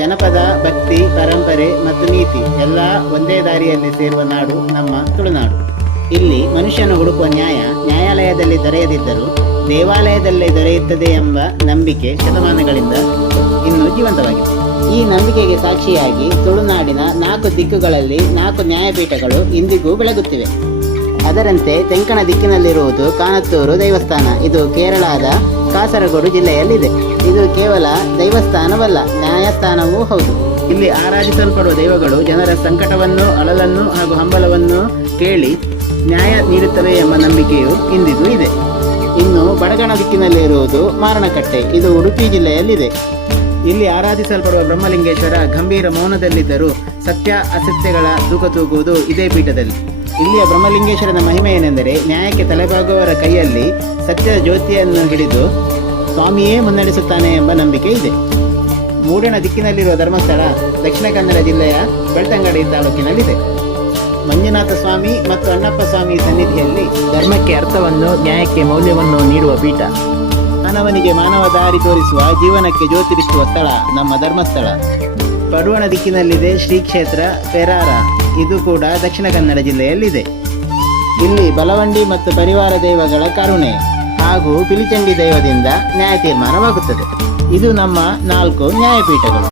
ಜನಪದ, ಭಕ್ತಿ, ಪರಂಪರೆ ಮತ್ತು ನೀತಿ ಎಲ್ಲ ಒಂದೇ ದಾರಿಯಲ್ಲಿ ಸೇರುವ ನಾಡು ನಮ್ಮ ತುಳುನಾಡು. ಇಲ್ಲಿ ಮನುಷ್ಯನು ಹುಡುಕುವ ನ್ಯಾಯಾಲಯದಲ್ಲಿ ದೊರೆಯದಿದ್ದರೂ ದೇವಾಲಯದಲ್ಲೇ ದೊರೆಯುತ್ತದೆ ಎಂಬ ನಂಬಿಕೆ ಶತಮಾನಗಳಿಂದ ಇನ್ನೂ ಜೀವಂತವಾಗಿದೆ. ಈ ನಂಬಿಕೆಗೆ ಸಾಕ್ಷಿಯಾಗಿ ತುಳುನಾಡಿನ 4 ದಿಕ್ಕುಗಳಲ್ಲಿ 4 ನ್ಯಾಯಪೀಠಗಳು ಇಂದಿಗೂ ಬೆಳಗುತ್ತಿವೆ. ಅದರಂತೆ ತೆಂಕಣ ದಿಕ್ಕಿನಲ್ಲಿರುವುದು ಕಾನತ್ತೂರು ದೈವಸ್ಥಾನ. ಇದು ಕೇರಳದ ಕಾಸರಗೋಡು ಜಿಲ್ಲೆಯಲ್ಲಿದೆ. ಇದು ಕೇವಲ ದೈವಸ್ಥಾನವಲ್ಲ, ನ್ಯಾಯಸ್ಥಾನವೂ ಹೌದು. ಇಲ್ಲಿ ಆರಾಧಿಸಲ್ಪಡುವ ದೈವಗಳು ಜನರ ಸಂಕಟವನ್ನು, ಅಳಲನ್ನು ಹಾಗೂ ಹಂಬಲವನ್ನು ಕೇಳಿ ನ್ಯಾಯ ನೀಡುತ್ತವೆ ಎಂಬ ನಂಬಿಕೆಯು ಇಂದಿಗೂ ಇದೆ. ಇನ್ನು ಬಡಗಣ ದಿಕ್ಕಿನಲ್ಲಿರುವುದು ಮಾರಣಕಟ್ಟೆ. ಇದು ಉಡುಪಿ ಜಿಲ್ಲೆಯಲ್ಲಿದೆ. ಇಲ್ಲಿ ಆರಾಧಿಸಲ್ಪಡುವ ಬ್ರಹ್ಮಲಿಂಗೇಶ್ವರ ಗಂಭೀರ ಮೌನದಲ್ಲಿದ್ದರೂ ಸತ್ಯ ಅಸತ್ಯಗಳ ತೂಕ ತೂಗುವುದು ಇದೇ ಪೀಠದಲ್ಲಿ. ಇಲ್ಲಿಯ ಬ್ರಹ್ಮಲಿಂಗೇಶ್ವರನ ಮಹಿಮೆ ಏನೆಂದರೆ, ನ್ಯಾಯಕ್ಕೆ ತಲೆಬಾಗುವವರ ಕೈಯಲ್ಲಿ ಸತ್ಯದ ಜ್ಯೋತಿಯನ್ನು ಹಿಡಿದು ಸ್ವಾಮಿಯೇ ಮುನ್ನಡೆಸುತ್ತಾನೆ ಎಂಬ ನಂಬಿಕೆ ಇದೆ. ಮೂಡಣ ದಿಕ್ಕಿನಲ್ಲಿರುವ ಧರ್ಮಸ್ಥಳ ದಕ್ಷಿಣ ಕನ್ನಡ ಜಿಲ್ಲೆಯ ಬೆಳ್ತಂಗಡಿ ತಾಲೂಕಿನಲ್ಲಿದೆ. ಮಂಜುನಾಥ ಸ್ವಾಮಿ ಮತ್ತು ಅಣ್ಣಪ್ಪ ಸ್ವಾಮಿ ಸನ್ನಿಧಿಯಲ್ಲಿ ಧರ್ಮಕ್ಕೆ ಅರ್ಥವನ್ನು, ನ್ಯಾಯಕ್ಕೆ ಮೌಲ್ಯವನ್ನು ನೀಡುವ ಪೀಠ. ಮಾನವನಿಗೆ ಮಾನವ ದಾರಿ ತೋರಿಸುವ, ಜೀವನಕ್ಕೆ ಜ್ಯೋತಿರಿಸುವ ಸ್ಥಳ ನಮ್ಮ ಧರ್ಮಸ್ಥಳ. ಪಡುವಣ ದಿಕ್ಕಿನಲ್ಲಿದೆ ಶ್ರೀ ಕ್ಷೇತ್ರ ಪೆರಾರ. ಇದು ಕೂಡ ದಕ್ಷಿಣ ಕನ್ನಡ ಜಿಲ್ಲೆಯಲ್ಲಿದೆ. ಇಲ್ಲಿ ಬಲವಂಡಿ ಮತ್ತು ಪರಿವಾರ ದೈವಗಳ ಕರುಣೆ ಹಾಗೂ ಪಿಲಿಚಂಡಿ ದೈವದಿಂದ ನ್ಯಾಯ ತೀರ್ಮಾನವಾಗುತ್ತದೆ. ಇದು ನಮ್ಮ 4 ನ್ಯಾಯಪೀಠಗಳು.